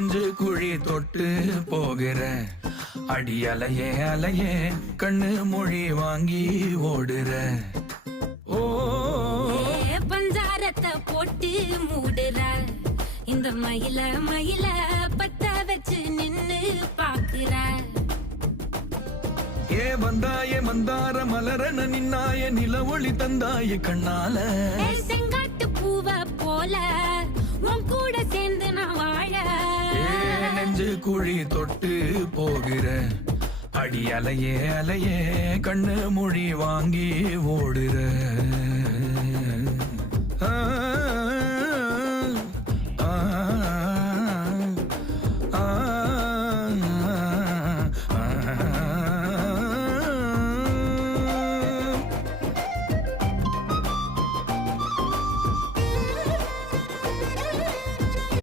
நெஞ்சு குழி தொட்டு போகிற அடி அலையே அலையே கண்ணு மொழி வாங்கி ஓடுற. ஓ பஞ்சாரத்தை போட்டு மூடுற இந்த மயில மயில பத்த வச்சு நின்னு பாக்குற. ஏ வந்தாயே மந்தார மலரன நின்னாய நில ஒளி தந்தாய கண்ணால. செங்காட்டு பூவ போல உன் கூட சேர்ந்து நான் வாழ. நெஞ்சு குழி தொட்டு போகிற அடி அலையே அலையே கண்ணு மொழி வாங்கி ஓடுற.